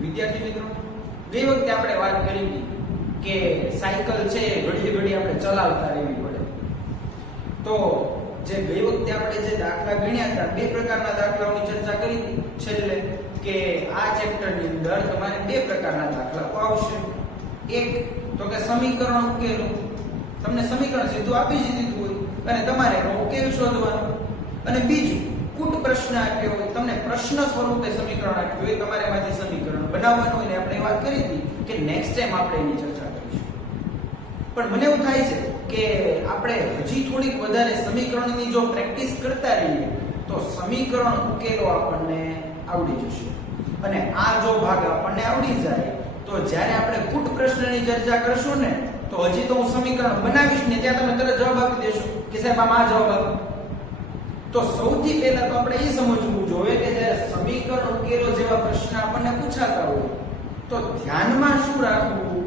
વિદ્યાર્થી મિત્રો, ગઈ વખતે આપણે વાત કરી હતી કે સાયકલ છે ઘડી ઘડી આપણે ચલાવતા રહેવી પડે. તો જે ગઈ વખતે આપણે જે દાખલા ગણ્યા હતા, બે પ્રકારના દાખલાઓની ચર્ચા કરી હતી છેલ્લે, કે આ ચેપ્ટરની અંદર તમારે બે પ્રકારના દાખલાઓ આવશે. એક તો કે સમીકરણ ઉકેલો, તમને સમીકરણ સીધું આપી જ દીધું હોય અને તમારે એનો ઉકેલ શોધવાનો. અને બીજું કૂટ પ્રશ્ન આપ્યો હોય, તમને પ્રશ્ન સ્વરૂપે સમીકરણ આપ્યું હોય, તમારે એમાંથી સમીકરણ બનાવવાનું હોય. ને આપણે વાત કરી હતી કે નેક્સ્ટ ટાઈમ આપણે એની ચર્ચા કરીશું. પણ મને એવું થાય છે કે આપણે હજી થોડીક વધારે સમીકરણની જો પ્રેક્ટિસ કરતા રહીએ તો સમીકરણ ઉકેલો આપણને આવડી જશે. અને આ જો ભાગ આપણને આવડી જાય તો જ્યારે આપણે કૂટ પ્રશ્નની ચર્ચા કરશું ને, તો હજી તો હું સમીકરણ બનાવીશ ને ત્યાં તમે તરત જવાબ આપી દેશો કે સાહેબ આમાં આ જવાબ આપો. તો સૌથી પહેલા તો આપણે એ સમજવું જોઈએ કે જ્યારે સમીકરણ ઉકેલો જેવા પ્રશ્ન આપણને પૂછાતા હોય તો ધ્યાનમાં શું રાખવું.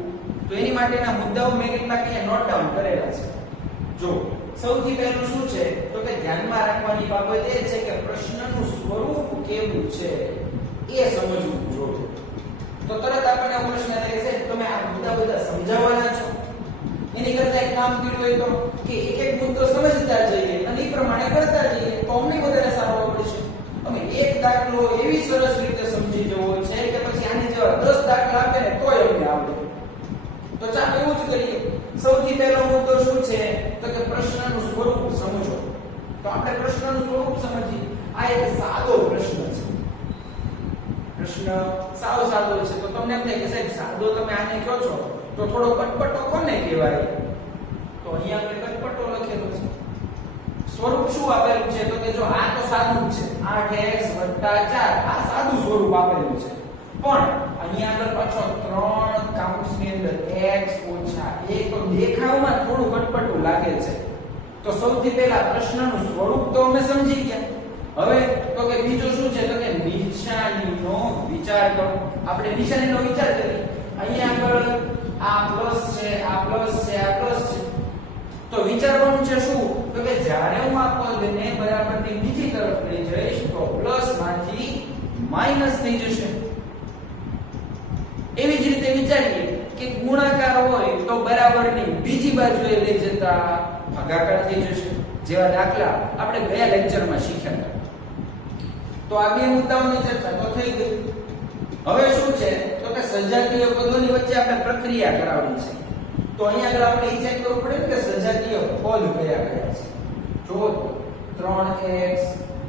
તો એની માટેના મુદ્દાઓ મેં કેટલાક અહીંયા નોટ ડાઉન કરેલા છે. જો સૌથી પહેલું શું છે તો કે ધ્યાનમાં રાખવાની બાબત એ છે કે પ્રશ્નનું સ્વરૂપ કેવું છે એ સમજવું જોઈએ. તો તરત આપણને આ પ્રશ્ન થાય છે તમે આ મુદ્દા બધા સમજાવવાના છો, એની કરતા એક કામ કર્યું હોય તો કે એક એક મુદ્દો સમજતા જઈએ અને એ પ્રમાણે કરતા જઈએ તો અમને વધારે સારો પડશે. અમે એક દાખલો એવી સરસ રીતે સમજી જવો છે કે પછી આની જેવા 10 દાખલા આપે ને તોય અમને આવડે. તો ચાલો એવું જ કરીએ. સૌથી પહેલો મુદ્દો શું છે તો કે પ્રશ્નનું સ્વરૂપ સમજો. તો આપણે પ્રશ્નનું સ્વરૂપ સમજીએ. આ એક સાદો પ્રશ્ન છે. પ્રશ્ન સાવ સાદો છે. તો તમને એમ થાય કે સાહેબ સાદો તમે આને કહો છો તો થોડો કટપટો કોને કહેવાય? તો અહીંયા આપણે કટપટો લખેલો છે. સ્વરૂપ શું આપેલું છે તો કે જો આ તો સાદું છે, 8x + 4 આ સાદું સ્વરૂપ આપેલું છે. પણ અહીંયા આગળ પાછો 3 કૌંસની અંદર x - 1 તો દેખાવમાં થોડું કટપટું લાગે છે. તો સૌથી પહેલા પ્રશ્નનું સ્વરૂપ તો અમે સમજી ગયા. હવે તો કે બીજું શું છે તો કે નિશાનીનો વિચાર કરો. આપણે નિશાનીનો વિચાર કરીએ. અહીંયા આગળ આ પ્લસ છે, આ પ્લસ છે, આ પ્લસ છે. તો વિચારવાનું છે શું તો કે જ્યારે હું આ પદને બરાબરની બીજી તરફ લઈ જઈશ તો પ્લસ માંથી માઈનસ થઈ જશે. એવી જ રીતે વિચારીએ કે ગુણાકાર હોય તો બરાબરની બીજી બાજુએ લઈ જતા ભાગાકાર થઈ જશે. જેવા દાખલા આપણે ગયા લેક્ચરમાં શીખ્યા હતા. તો આ બે મુદ્દાઓની ચર્ચા તો થઈ ગઈ. હવે શું છે તો કે સજાતીય પદોની વચ્ચે આપણે પ્રક્રિયા કરાવવાની છે. તો અહીંયા આગળ આપણે એ ચેક કરવું પડે કે સજાતીય પદ કયા કયા છે. જો 3x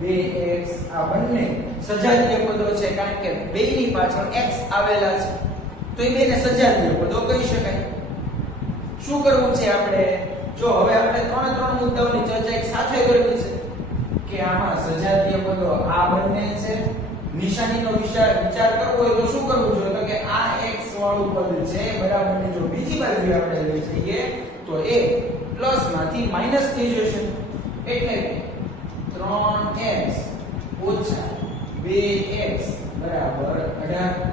2x આ બંને સજાતીય પદો છે કારણ કે બેયની પાછળ x આવેલા છે. તો એ બેને સજાતીય પદો કહી શકાય. શું કરવું છે આપણે? જો હવે આપણે ત્રણ મુદ્દાઓની ચર્ચા એક સાથે કરવી છે કે આમાં સજાતીય પદો આ બંને છે. નિશાનીનો વિચાર કરવો હોય તો શું કરવું જોઈએ તો કે આ x વાળું પદ છે બરાબરની જો બીજી બાજુ આપણે લઈ જઈએ તો એ પ્લસ માંથી માઈનસ થઈ જશે. એટલે 3x - 2x બરાબર 18.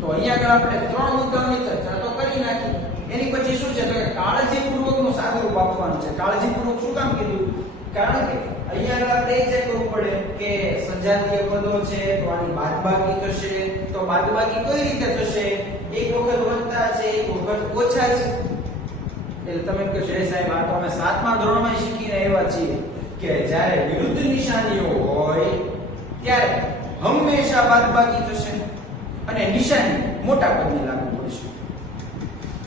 તો અહીંયા આગળ આપણે ત્રણ મુદ્દાઓની ચર્ચા તો કરી નાખી. એની પછી શું છે તો કે કાળજીપૂર્વકનું સાદુરૂપ આપવાનું છે. કાળજીપૂર્વક શું કામ કીધું? કારણ કે અહીંયા આગળ આપણે એ ચેક કરવું પડે કે સજાતીય પદો છે તો આની બાદબાકી થશે. તો બાદબાકી કઈ રીતે થશે? એક વખત વત્તા છે, એક વખત ઓછા છે. એટલે તમે કહો છો સાહેબ આ તો અમે 7મા ધોરણમાં શીખીને આવ્યા છીએ કે જ્યારે વિરુદ્ધ નિશાનીઓ હોય ત્યારે હંમેશા બાદબાકી થશે અને નિશાની મોટા પદની લાગુ પડશે.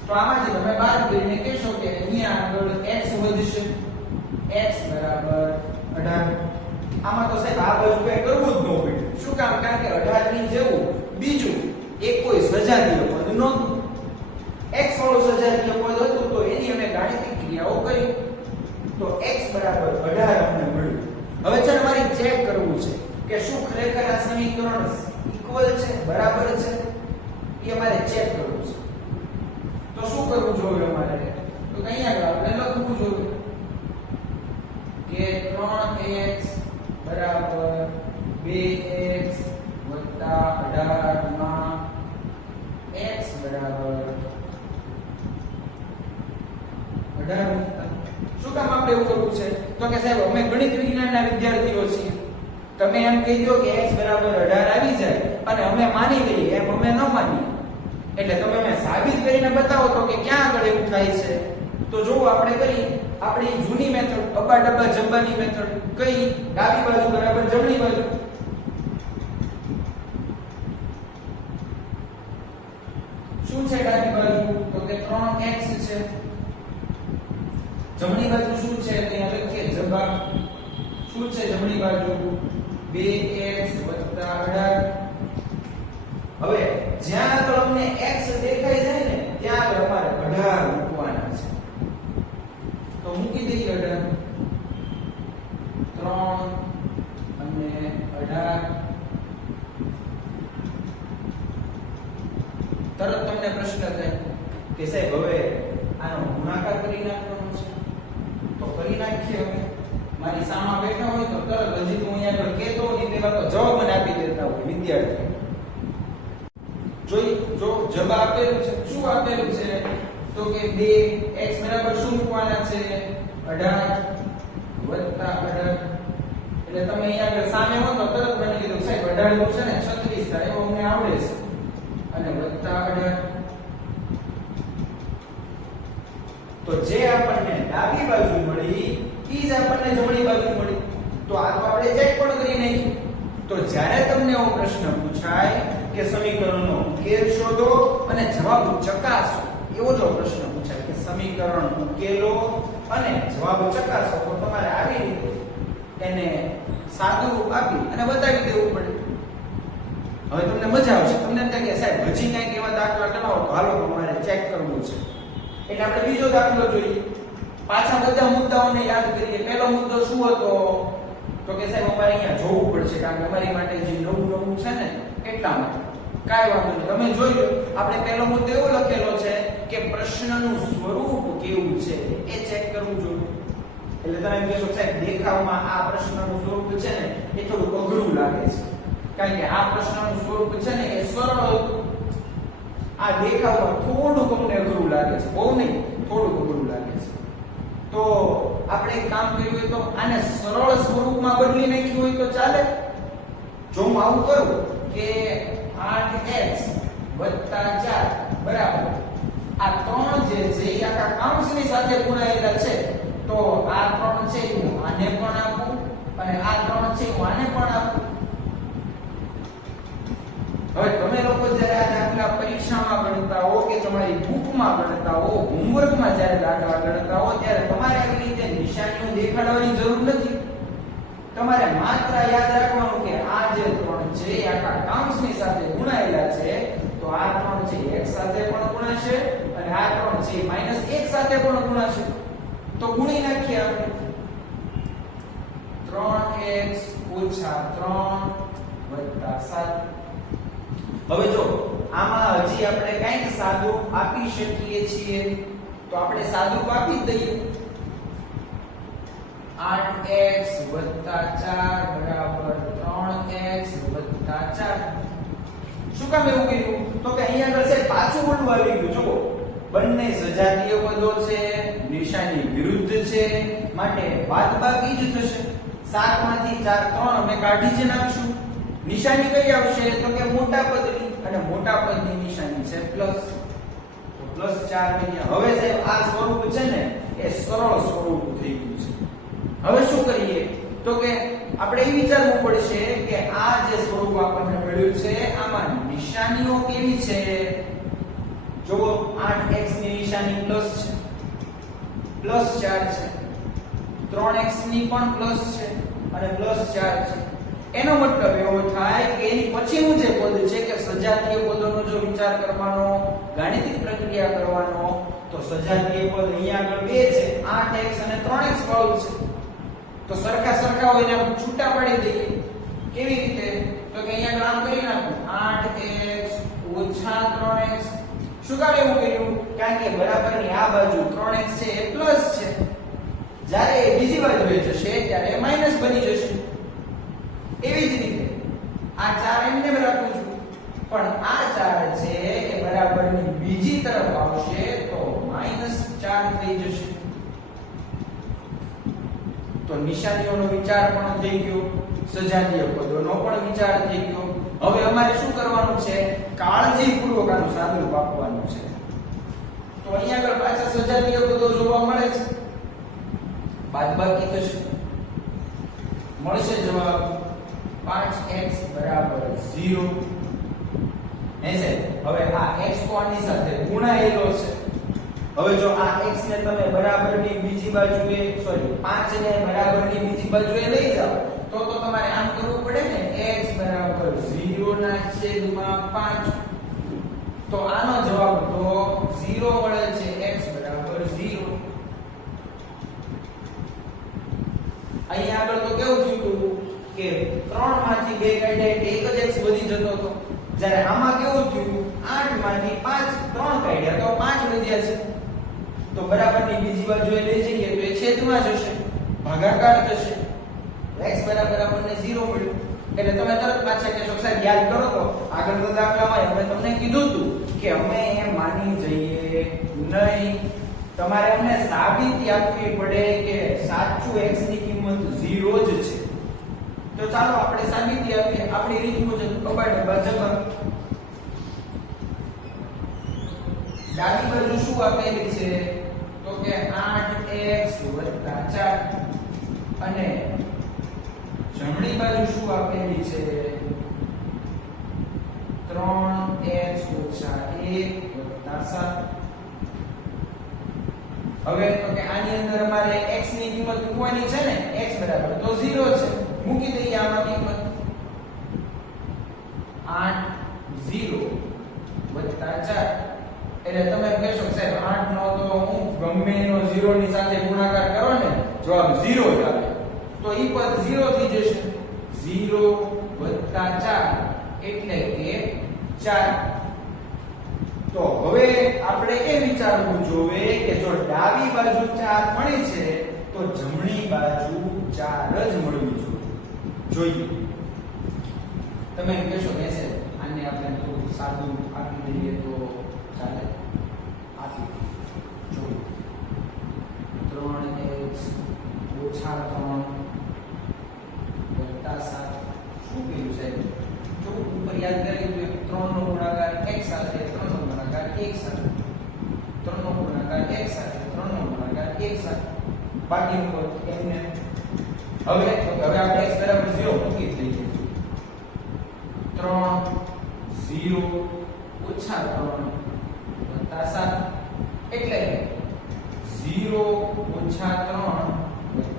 તો આમાંથી તમે બાદ કરીને કહેશો કે અહીંયા આગળ x વધશે, x બરાબર 18. આમાં તો સાહેબ આ બાજુ કઈ કરવું જ ન પડે. શું કામ? કારણ કે 18 ની જેવું બીજું એક કોઈ સજાતીય પદ નહોતું. x વાળું સજાતીય પદ હતું તો એની અમે ગાણિતિક ક્રિયાઓ કરી. તો x બરાબર 18 અમને મળ્યું. હવે છે મારે ચેક કરવું છે કે શું ખરેખર આ સમીકરણ ઇક્વલ છે, બરાબર છે, એ અમારે ચેક કરવું છે. તો શું કરવું જોઈએ અમારે? તો અહીંયા આગળ આપણે લખવું જોઈએ કે 3x બરાબર 2x વત્તા 18 માં x બરાબર 18. શું કામ આપણે એવું કરવું છે તો કે સાહેબ અમે ગણિત વિજ્ઞાનના વિદ્યાર્થીઓ છીએ. તમે એમ કહી દો કે x બરાબર 18 આવી જાય અને અમે માની લઈએ એમ અમે ન માનીએ. એટલે તમે મેં સાબિત કરીને બતાવો તો કે ક્યાં આગળ એવું થાય છે. તો જો આપણે કરી આપણી જૂની મેથડ અબ્બા ડબ્બા જબ્બાની મેથડ કઈ ડાબી બાજુ બરાબર જમણી બાજુ. શું છે ડાબી બાજુ? તો કે 3x છે. જમણી બાજુ શું છે? અહીંયા લખીએ જબા. શું છે જમણી બાજુ? 2x 18. હવે જ્યાં આગળ અમને x દેખાઈ જાય ને ત્યાં આગળ અમારે 18 મૂકવાના છે. તો મૂકી દઈએ 18. 3 અને 18. તરત તમને પ્રશ્ન થાય કે સાહેબ હવે આનો ગુણાકાર કરી નાખવાનો છે. તો કરી નાખીએ. હવે મારી સામે બેઠા હોય તો તરત હજી તો અહીંયા આગળ કહેતો નહીં પેલા તો જવાબ મને આપી દેતા હોય વિદ્યાર્થી. જોઈ જો જવાબ આપેલું છે. શું આપેલું છે? તો કે 2x બરાબર શું મૂકવાના છે? 18 વત્તા 18. એટલે તમે અહીંયા આગળ સામે હો તો તરત બની કીધું સાહેબ 18 નું છે ને 36 થાય એવો અમને આવડે છે. અને વત્તા 18. તો જે આપણને ડાબી બાજુ મળી ઈ જ આપણને જમણી બાજુ મળી. તો આ તો આપણે ચેક પણ કરી નાખ્યું. તો જ્યારે તમને એવો પ્રશ્ન પૂછાય કે સમીકરણનો ઉકેલ શોધો અને જવાબ ચકાસો, એવો જો પ્રશ્ન પૂછાય કે સમીકરણ ઉકેલો અને જવાબ ચકાસો, તો તમારે આવી રીતે એને સાદું રૂપ આપી અને બતાવી દેવું પડે. હવે તમને મજા આવશે. તમને એમ થાય કે સાહેબ હજી કંઈક એવા દાખલા ગણાવો તો હાલો તમારે ચેક કરવું છે. એટલે આપણે બીજો દાખલો જોઈએ. પાછા બધા મુદ્દાઓને યાદ કરીએ. પહેલો મુદ્દો શું હતો? તો કે સાહેબ અમારે અહીંયા જોવું પડશે કારણ કે અમારી માટે જે નવું છે ને એટલા માટે. કાંઈ વાંધો નહીં, તમે જોઈ લો. આપણે પહેલો મુદ્દો એવો લખેલો છે કે પ્રશ્નનું સ્વરૂપ કેવું છે એ ચેક કરવું જોઈએ. એટલે તમે એમ કહેશો સાહેબ દેખાવમાં આ પ્રશ્નનું સ્વરૂપ છે ને એ થોડું અઘરું લાગે છે કારણ કે આ પ્રશ્નનું સ્વરૂપ છે ને એ સરળ હતું. આ દેખાવમાં થોડુંક અમને અઘરું લાગે છે, બહુ નહીં થોડુંક અઘરું લાગે છે. તો આપણે એક કામ કર્યું હોય તો આને સરળ સ્વરૂપમાં બદલી નાખ્યું હોય તો ચાલે. જો હું આવું કરું કે 8x + 4 બરાબર આ 3 જે છે એ આખા કાઉન્સની સાથે ગુણાયેલા છે. તો આ 3 છે હું આને પણ આપું અને આ 3 છે હું આને પણ આપું. હવે તમે લોકો જ્યારે આ દાખલા પરીક્ષામાં ગણતા હો કે તમારી બુકમાં ગણતા હો, હોમવર્કમાં જ્યારે દાખલા ગણતા હો ત્યારે તમારે આવી રીતે નિશાનીઓ દેખાડવાની જરૂર નથી. તમારે માત્ર યાદ રાખવાનું કે આ જે 3 છે એ આખા કાઉન્સની સાથે ગુણાયેલા છે. તો આ 3 છે x સાથે પણ ગુણાશે અને આ 3 છે -1 સાથે પણ ગુણાશે. તો ગુણી નાખીએ આપણે. 3x - 3 + 7. હવે જો આમાં હજી આપણે કંઈક સાદું આપી શકીએ છીએ તો આપણે સાદું આપી જ દઈએ. 8x + 4 = 3x + 4. શું કામ એવું કર્યું? તો કે અહીંયા આગળ છે પાછું ઉલટું આવી ગયું. જુઓ બંને સજાતીય પદો છે, નિશાની વિરુદ્ધ છે, માટે બાદબાકી જ થશે. 7 માંથી 4 3 અમે કાઢી જ નાખશું. નિશાની કઈ આવશે? તો કે મોટા પદની, અને મોટા પદની નિશાની છે પ્લસ. તો +4 બન્યા. હવે સાહેબ આ સ્વરૂપ છે ને એ સરળ સ્વરૂપ થઈ ગયું છે. હવે શું કરીએ? તો કે આપણે એ વિચારવું પડશે કે આ જે સ્વરૂપ આપણને મળ્યું છે આમાં નિશાનીઓ કેવી છે. જો 8x ની નિશાની પ્લસ છે, +4 છે. 3x ની પણ પ્લસ છે અને +4 છે. એનો મતલબ એવો થાય કે એની પછીનું જે પદ છે કે સજાતીય પદોનો જો વિચાર કરવાનો, ગાણિતિક પ્રક્રિયા કરવાનો, તો સજાતીય પદ અહીંયા આગળ 2 છે, 8x અને 3x વાળું છે. તો સરખા હોય ને છૂટા પાડી દઈએ. કેવી રીતે? તો કે અહીંયા આગળ આમ કરી નાખું 8x - 3x. શું કામ એવું કર્યું? કારણ કે બરાબરની આ બાજુ 3x છે એ પ્લસ છે, જ્યારે બીજી બાજુ જશે ત્યારે માઈનસ બની જશે. એવી જ રીતે આ 4 એમને રાખું છું, પણ આ 4 છે એ બરાબરની બીજી તરફ આવશે તો -4 થઈ જશે. તો નિશાનીઓનો વિચાર પણ થઈ ગયો, સજાતીય પદોનો પણ વિચાર થઈ ગયો. હવે અમારે શું કરવાનું છે? કાળજીપૂર્વક આનું સાદુરૂપ આપવાનું છે. તો અહીંયા આગળ પાછા સજાતીય પદો જોવા મળે છે. બાદબાકી થશે. મળશે જવાબ 5x બરાબર 0. હશે. હવે આ x તો આની સાથે ગુણાયેલો છે. હવે જો આ x ને તમે બરાબરની બીજી બાજુએ 5 ને બરાબરની બીજી બાજુએ લઈ જાઓ તો તમારે આમ કરવું પડે ને, x બરાબર 0 ના છેદમાં 5. તો આનો જવાબ તો 0 મળે છે. x બરાબર 0. અહીંયા આગળ તો કેવું થયું હતું કે 3 માંથી 2 કાઢ્યા એટલે એક જ x વધી જતો હતો. જ્યારે આમાં કેવું થયું 8 માંથી 5 3 કાઢ્યા તો 5 વધ્યા છે. તો બરાબરની બીજી બાજુએ લઈ જઈએ તો એ છેદમાં જશે, ભાગાકાર થશે. x બરાબર આપણને 0 મળ્યું. એટલે તમે તરત પાછા કહેશો સાહેબ યાદ કરો તો આગળનો દાખલામાં અમે તમને કીધું હતું કે અમે એમ માની જઈએ નહીં. તમારે અમને સાબિતી આપવી પડે કે સાચું x ની કિંમત 0 જ છે. તો ચાલો આપણે સાબિતી આપીએ આપણી રીત મુજબ. કબાટે બાજુમાં ડાબી બાજુ શું આપેલી છે? તો કે 8x 4 અને જમણી બાજુ શું આપેલી છે? 3x 1 7. હવે તો કે આની અંદર અમારે x ની કિંમત મૂકવાની છે ને, x બરાબર તો 0 છે. મૂકી દઈએ આમાં કિંમત 8 0 4. એટલે તમે કહેશો સાહેબ 8 નો તો હું ગમે એનો 0 ની સાથે ગુણાકાર કરો ને જવાબ 0 જ આવે. તો ઈ પદ 0 થઈ જશે. 0 4 એટલે કે 4. તો હવે આપણે એ વિચારવું જોઈએ કે જો ડાબી બાજુ 4 મળી છે તો જમણી બાજુ 4 જ મળવી જોઈએ. તમે એમ કહેશો કે છે આને આપણે થોડું સાદું આપી દઈએ તો ચાલે. આપી જો 3x 3 7 શું કર્યું સાહેબ? જો ઉપર યાદ કરીએ તો 3 નો ગુણાકાર x સાથે 3 નો ગુણાકાર 1 સાથે 3 નો ગુણાકાર x સાથે 3 નો ગુણાકાર 1 સાથે બાકીનું પદ એમને. હવે આપણે x બરાબર 0 મૂકી દઈએ. 3 0 ઓછા 3 7 એટલે 0 ઓછા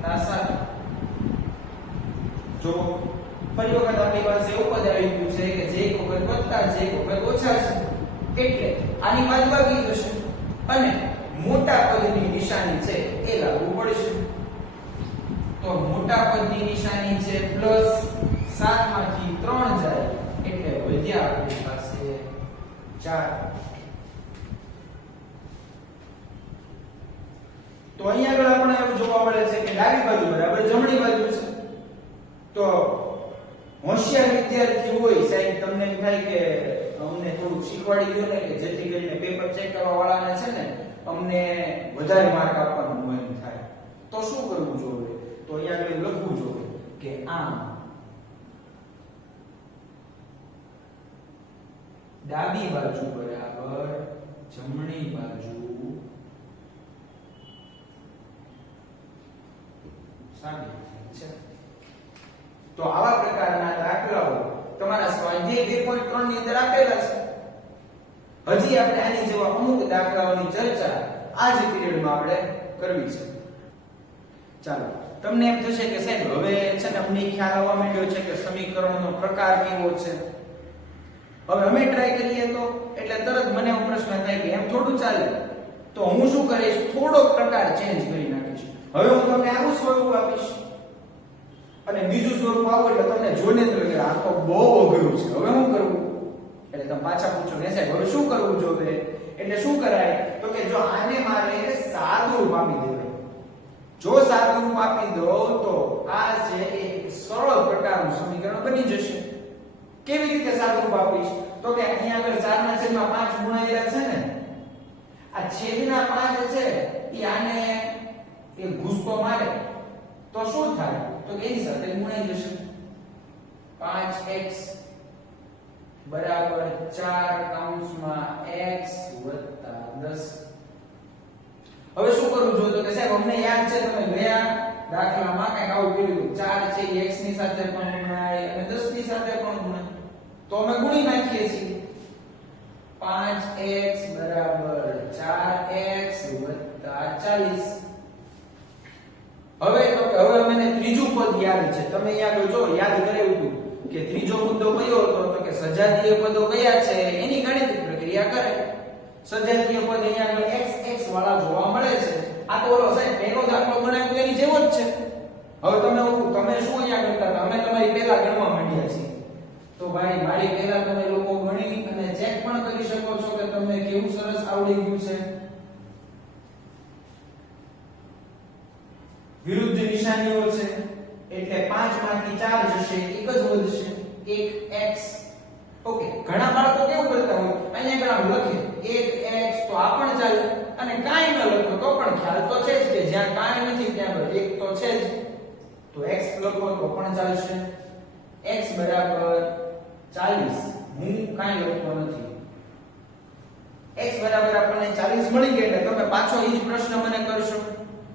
3 7. જો ફરી વખત આપણી પાસે એવું પદ આવી ગયું છે કે જે એક વખત વત્તા છે એક વખત ઓછા છે એટલે આની બાદબાકી થશે અને મોટા પદની નિશાની છે એ લાગુ પડશે. તો મોટા પદની નિશાની છે પ્લસ 7 માંથી 3 જાય એટલે વધ્યા આપણી પાસે 4. તો અહીંયા આગળ આપણે એવું જોવા મળે છે કે ડાબી બાજુ બરાબર જમણી બાજુ છે. તો હોશિયાર વિદ્યાર્થી હોય સાહેબ તમને એમ થાય કે અમને થોડું શીખવાડી દો ને કે જેથી કરીને પેપર ચેક કરવા વાળાને છે ને અમને વધારે માર્ક આપવાનું મન થાય. તો શું કરવું જોઈએ? તો અહીંયા આગળ લખવું જોઈએ કે આમ ડાબી બાજુ બરાબર જમણી બાજુ સાબિત છે. તો આવા પ્રકારના દાખલાઓ તમારા સ્વાધ્યાય 2.3 ની અંદર આપેલા છે. હજી આપણે આની જેવા અમુક દાખલાઓની ચર્ચા આ જ પીરિયડમાં આપણે કરવી છે. ચાલો તમને એમ થશે કે સાહેબ હવે છે ને અમને ખ્યાલ આવવા માંડ્યો છે કે સમીકરણનો પ્રકાર કેવો છે. હવે અમે ટ્રાય કરીએ તો એટલે તરત મને એવો પ્રશ્ન થાય કે એમ થોડું ચાલે. તો હું શું કરીશ? થોડો પ્રકાર ચેન્જ કરી નાખીશ. હવે હું તમને આવું સ્વરૂપ આપીશ અને બીજું સ્વરૂપ આવું એટલે તમને જોઈને જ લાગે આ તો બહુ અઘરું છે. હવે શું કરવું? એટલે તમે પાછા પૂછો ને સાહેબ હવે શું કરવું જોઈએ? એટલે શું કરાય? તો કે જો આને મારે સાદું રૂપ આપી દેવાય. જો સાદું રૂપ આપી દો તો આ છે એક સરળ પ્રકારનું સમીકરણ બની જશે. કેવી રીતે સાદું રૂપ આપીશ? તો કે અહીંયા આગળ 4/5 ગુણાયેલા છે ને, આ છેદના 5 છે એ આને એક ઘૂસકો મારે તો શું થાય? તો એની સાથે ગુણાઈ જશે. 5x બરાબર 4 કૌંસમાં x વત્તા 10. હવે શું કરવું જો તો કે સાહેબ અમને યાદ છે તમે ગયા દાખલામાં કંઈક આવું કર્યું 4 છે એ x ની સાથે પણ ગુણાય અને 10 ની સાથે પણ ગુણાય તો અમે ગુણી નાખીએ છીએ 5x બરાબર 4x વત્તા 40. હવે મને ત્રીજું પદ યાદ છે તમે યાદ કરેલું કે ત્રીજો મુદ્દો કયો હતો તો કે સજાતીય પદો કયા છે એની ગાણિતિક પ્રક્રિયા કરે. સજાતીય પદ અહીંયા આગળ x વાળા જોવા મળે છે. આ તો ઓલો સાહેબ પહેલો દાખલો ગણાવ્યો એની જેવો જ છે. હવે તમે શું અહીંયા કરતા હતા અમે તમારી પહેલા ગણવા માંડ્યા છીએ તો ભાઈ મારી પહેલા તમે લોકો ગણી અને ચેક પણ કરી શકો છો કે તમને કેવું સરસ આવડી ગયું છે. વિરુદ્ધ નિશાનીઓ છે એટલે 5 માંથી 4 જશે એક જ વધશે 1x. ઓકે ઘણા બાળકો કેવું કરતા હોય અહીંયા આગળ લખે 1x તો આ પણ ચાલે અને કાંઈ ન લખો તો પણ ખ્યાલ તો છે જ કે જ્યાં કાંઈ નથી ત્યાં 1 તો છે જ તો x લખો તો પણ ચાલશે. x બરાબર 40 હું કાંઈ લખતો નથી. x બરાબર આપણને 40 મળી ગયા એટલે તમે પાછો એ જ પ્રશ્ન મને કરશો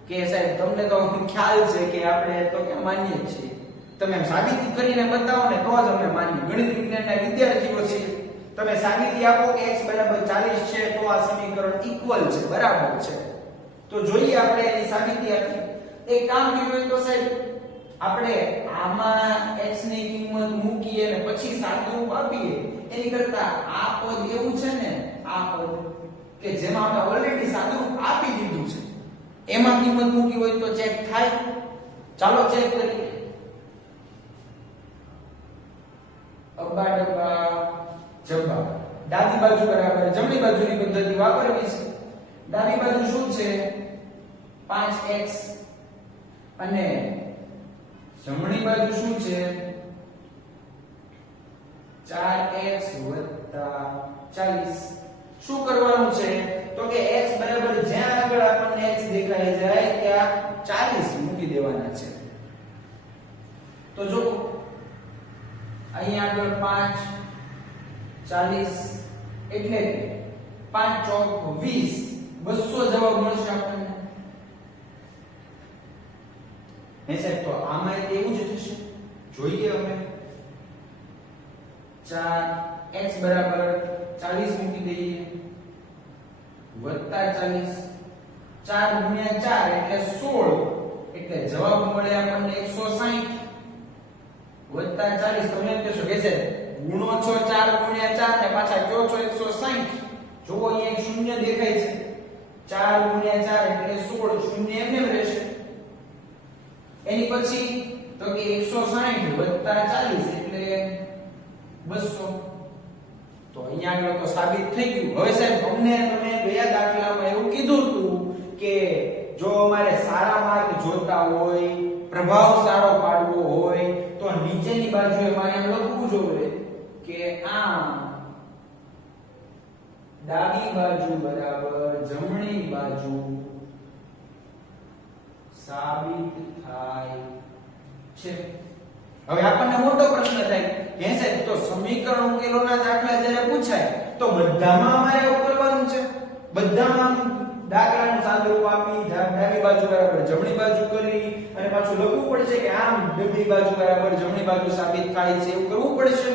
કે સાહેબ તમને તો ખ્યાલ છે કે આપણે તો કે માનીએ જ છીએ તમે સાબિતી કરીને બતાવો ને તો જ અમે માનીએ. ગણિત વિજ્ઞાનના વિદ્યાર્થીઓ છે તમે સાબિતી આપો કે x બરાબર 40 છે તો આ સમીકરણ ઇક્વલ છે બરાબર છે. તો જોઈએ આપણે એની સાબિતી આપીએ. એક કામ કર્યું હોય તો સાહેબ આપણે આમાં x ની કિંમત મૂકીએ અને પછી સાદુરૂપ આપીએ એની કરતા આ પદ એવું છે ને આ પદ કે જેમાં આપણે ઓલરેડી સાદુરૂપ આપી દીધું છે એમાં કિંમત મૂકી હોય તો ચેક થાય. ચાલો ચેક કરીએ. અબ્બા ડબ્બા જબ્બા ડાબી બાજુ બરાબર જમણી બાજુની પદ્ધતિ વાપરવી છે. ડાબી બાજુ શું છે 5x અને જમણી બાજુ શું છે 4x વત્તા 40. શું કરવાનું છે તો કે x બરાબર જ્યાં આગળ આપણને x દેખાઈ જાય ત્યાં 40 મૂકી દેવાના છે. તો જો અહીંયા આગળ 5 40 એટલે 5 ચોક 20 200 જવાબ મળશે આપણને. હે સાહેબ તો આમાં એવું જ થશે જોઈએ અમે 4x બરાબર 40 મૂકી દઈએ વત્તા 40 4 ગુણ્યા 4 એટલે 16 એટલે જવાબ મળે આપણને 160 વત્તા 40. તમે એમ કહેશો કે છે ગુણો છો 4 ગુણ્યા 4 ને પાછા કયો છો 160. જો અહીંયા એક શૂન્ય દેખાય છે 4 ગુણ્યા 4 એટલે 16 શૂન્ય એમને રહેશે. એની પછી તો કે 160 વત્તા 40 એટલે 200. તો અહીંયા આગળ તો સાબિત થઈ ગયું. હવે સાહેબ અમને તમે ગયા દાખલામાં એવું કીધું હતું કે જો અમારે સારા માર્ક જોતા હોય પ્રભાવ સારો પાડવો હોય તો નીચેની બાજુએ મારે એમ લખવું જોઈએ કે આમ ડાબી બાજુ બરાબર જમણી બાજુ સાબિત થાય છે. હવે આપણને મોટો પ્રશ્ન થાય કે સાહેબ તો સમીકરણ ઉકેલોના દાખલા જ્યારે પૂછાય તો બધામાં અમારે ઉકેલવાનું છે. બધામાં દાખલાનું સાદુરૂપ આપી ડાબી બાજુ બરાબર જમણી બાજુ કરી અને પાછું લખવું પડશે કે આમ ડાબી બાજુ બરાબર જમણી બાજુ સાબિત થાય છે એવું કરવું પડશે.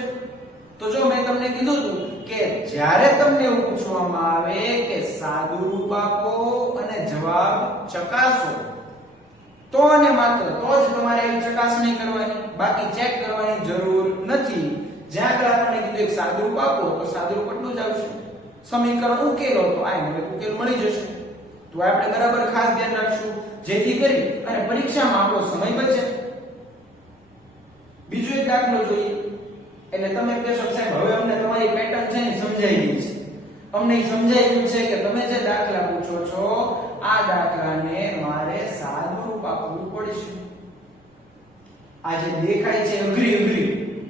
તો જો મેં તમને કીધું હતું કે જ્યારે તમને એવું પૂછવામાં આવે કે સાદુરૂપ આપો અને જવાબ ચકાસો તો અને માત્ર તો જ તમારે એની ચકાસણી કરવાની બાકી ચેક કરવાની જરૂર નથી. જ્યાં આગળ આપણને કીધું એક સાદુરૂપ આપો તો સાદુરૂપ એટલું જ આવશે. સમીકરણ ઉકેલો તો આ ઉકેલ મળી જશે. તો આપણે બરાબર ખાસ ધ્યાન રાખશું જેથી કરી અને પરીક્ષામાં આપણો સમય બચે. બીજો એક દાખલો જોઈએ એટલે તમે કહેશો સાહેબ હવે અમને તમારી પેટર્ન છે ને સમજાઈ ગઈ છે. અમને સમજાઈ ગયું છે કે તમે જે દાખલા પૂછો છો આ દાખલાને મારે સાદુરૂપ આપવું પડશે. આ જે દેખાય છે અઘરી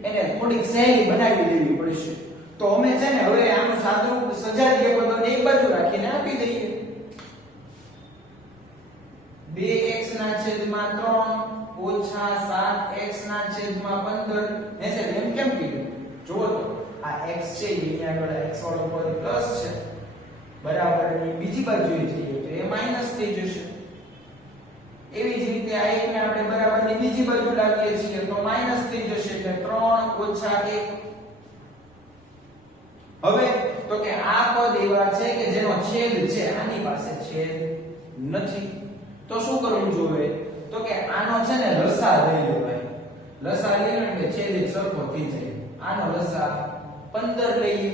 એને થોડીક સહેલી બનાવી દેવી પડશે. તો અમે છે ને હવે આનું સાદુરૂપ સજાતીય પદોને એક બાજુ રાખીને આપી દઈએ. 2x ના છેદમાં 3 ઓછા 7x ના છેદમાં 15 હે છે એમ કેમ કીધું? જુઓ તો આ x x છે અહીંયા આગળ x વાળો પદ પ્લસ છે બરાબરની બીજી બાજુએ જઈએ તો એ માઈનસ થઈ જશે એવી જ રીતે આ એક ને આપણે બરાબરની બીજી બાજુ લાવીએ છીએ તો માઈનસ થઈ જશે એટલે 3 - 1 હવે તો કે આ પદ એવા છે કે જેનો છેદ છે આની પાસે છેદ નથી તો શું કરવું જોઈએ તો કે આનો છે ને લસા લઈ લેવાય લસા લઈને એટલે છેદ એક સરખો થઈ જાય આનો લસા 15 લઈએ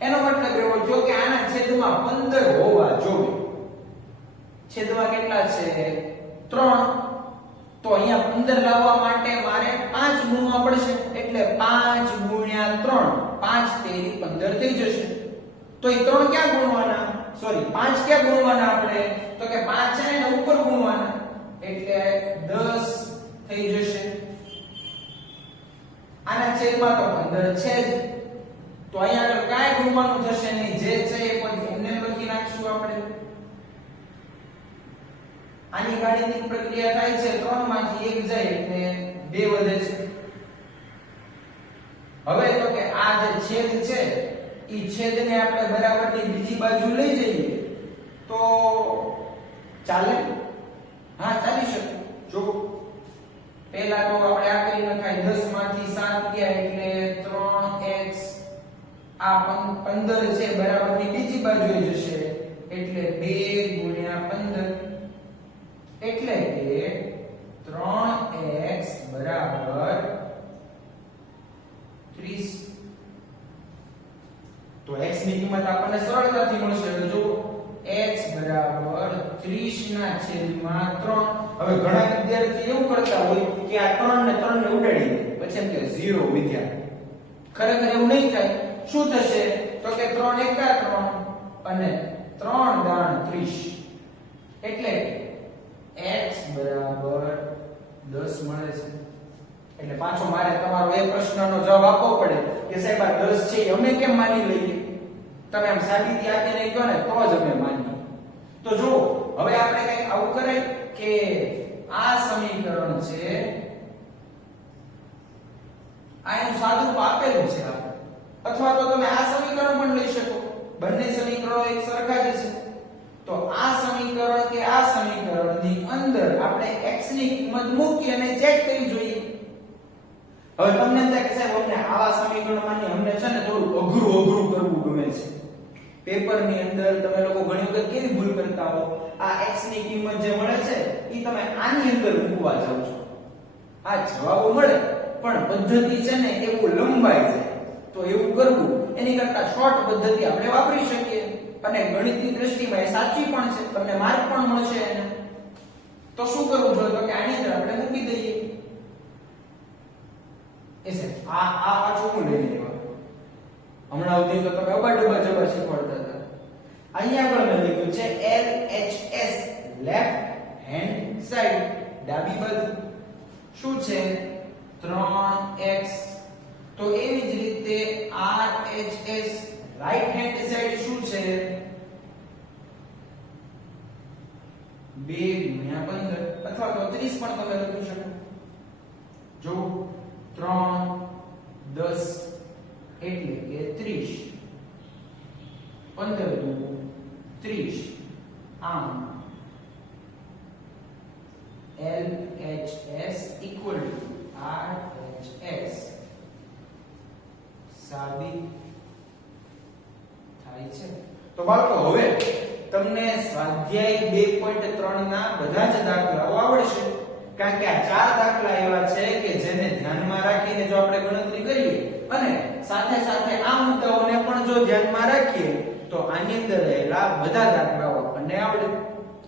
એનો મતલબ એવો જો કે આના છેદમાં 15 હોવા જોઈએ છેદમાં કેટલા છે 3 તો અહીંયા 15 લાવવા માટે મારે 5 ગુણવા પડશે એટલે 5 ગુણ્યા 3 5 તેરી 15 થઈ જશે તો એ 3 ક્યાં ગુણવાના સોરી 5 ક્યાં ગુણવાના આપણે તો કે 5 છે ને એના ઉપર ગુણવાના એટલે 10 થઈ જશે આના છેદમાં તો 15 છે જ તો અહીંયા આગળ કાંઈ ગુણવાનું થશે નહીં જે છે એ પણ એમને લખી નાખશું આપણે આની ગાણિતિક પ્રક્રિયા થાય છે 3 માંથી 1 જાય એટલે 2 વધે છે હવે તો કે આ જે છેદ છે ઈ છેદને આપણે બરાબરની બીજી બાજુ લઈ જઈએ તો ચાલે હા ચાલી શકે જો પહેલા તો આપણે આ કરી નખાય 10 માંથી 7 ગયા એટલે 3x આ 15 છે બરાબરની બીજી બાજુએ જશે એટલે 2 ગુણ્યા 15 એટલે કે 3x બરાબર 30 તો x ની કિંમત આપણને સરળતાથી મળશે એટલે જો x બરાબર 30 ના છેદમાં 3 હવે ઘણા વિદ્યાર્થી એવું કરતા હોય કે આ 3 ને 3 ને ઉડાડી દે પછી એમ કે 0 વિદ્યા ખરેખર એવું નહીં થાય શું થશે તો કે 3 એકા 3 અને 3 દાણ 30 એટલે x બરાબર 10 મળે છે એટલે પાછો મારે તમારો એ પ્રશ્નનો જવાબ આપવો પડે કે સાહેબ આ 10 છે અમે કેમ માની લઈએ તમે આમ સાબિતી આપીને કહો ને તો જ અમે માનીએ તો જો હવે આપણે કંઈક આવું કરાય કે આ સમીકરણ છે આ એનું સાદુરૂપ આપેલું છે આપણે અથવા તો તમે આ સમીકરણ પણ લઈ શકો બંને સમીકરણો એક સરખા જ છે તો આ સમીકરણ કે આ સમીકરણની અંદર આપણે x ની કિંમત મૂકી અને ચેક કરી જોઈએ હવે તમને એમ થાય કે સાહેબ અમને આવા સમીકરણમાંની અમને છે ને થોડું અઘરું કરવું ગમે છે પેપરની અંદર તમે લોકો ઘણી વખત કેવી ભૂલ કરતા હો આ x ની કિંમત જે મળે છે એ તમે આની અંદર મૂકવા જાવ છો આ જવાબો મળે પણ પદ્ધતિ છે ને એવું લંબાઈ જાય તો એવું કરવું એની કરતા શોર્ટ પદ્ધતિ આપણે વાપરી શકીએ અને ગણિતની દ્રષ્ટિમાં એ સાચી પણ છે તમને માર્ક પણ મળશે એને તો શું કરવું જોઈએ તો કે આની અંદર આપણે મૂકી દઈએ એસે આ પાછું હું લઈ લેવા હમણાં સુધી તો તમે અબાડબા જબર શીખવાડતા હતા અહીંયા આગળ મેં લખ્યું છે LHS લેફ્ટ હેન્ડ સાઈડ ડાબી બાજુ શું છે 3x તો એવી જ રીતે RHS રાઈટ હેન્ડ સાઈડ શું છે 2 ગુણ્યા 15 અથવા તો 30 પણ તમે લખી શકો જો 3 10 એટલે કે 30 15 દુ 30 આમ LHS equal to RHS સાબિત થાય છે તો બાળકો હવે તમને સ્વાધ્યાય 2.3 ના બધા જ દાખલાઓ આવડશે કારણ કે આ ચાર દાખલા એવા છે કે જેને ધ્યાનમાં રાખીને જો આપણે ગણતરી કરીએ અને સાથે સાથે આ મુદ્દાઓને પણ જો ધ્યાનમાં રાખીએ તો આની અંદર રહેલા બધા દાખલાઓ આપણને આવડે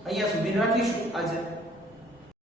અહીંયા સુધી રાખીશું આજે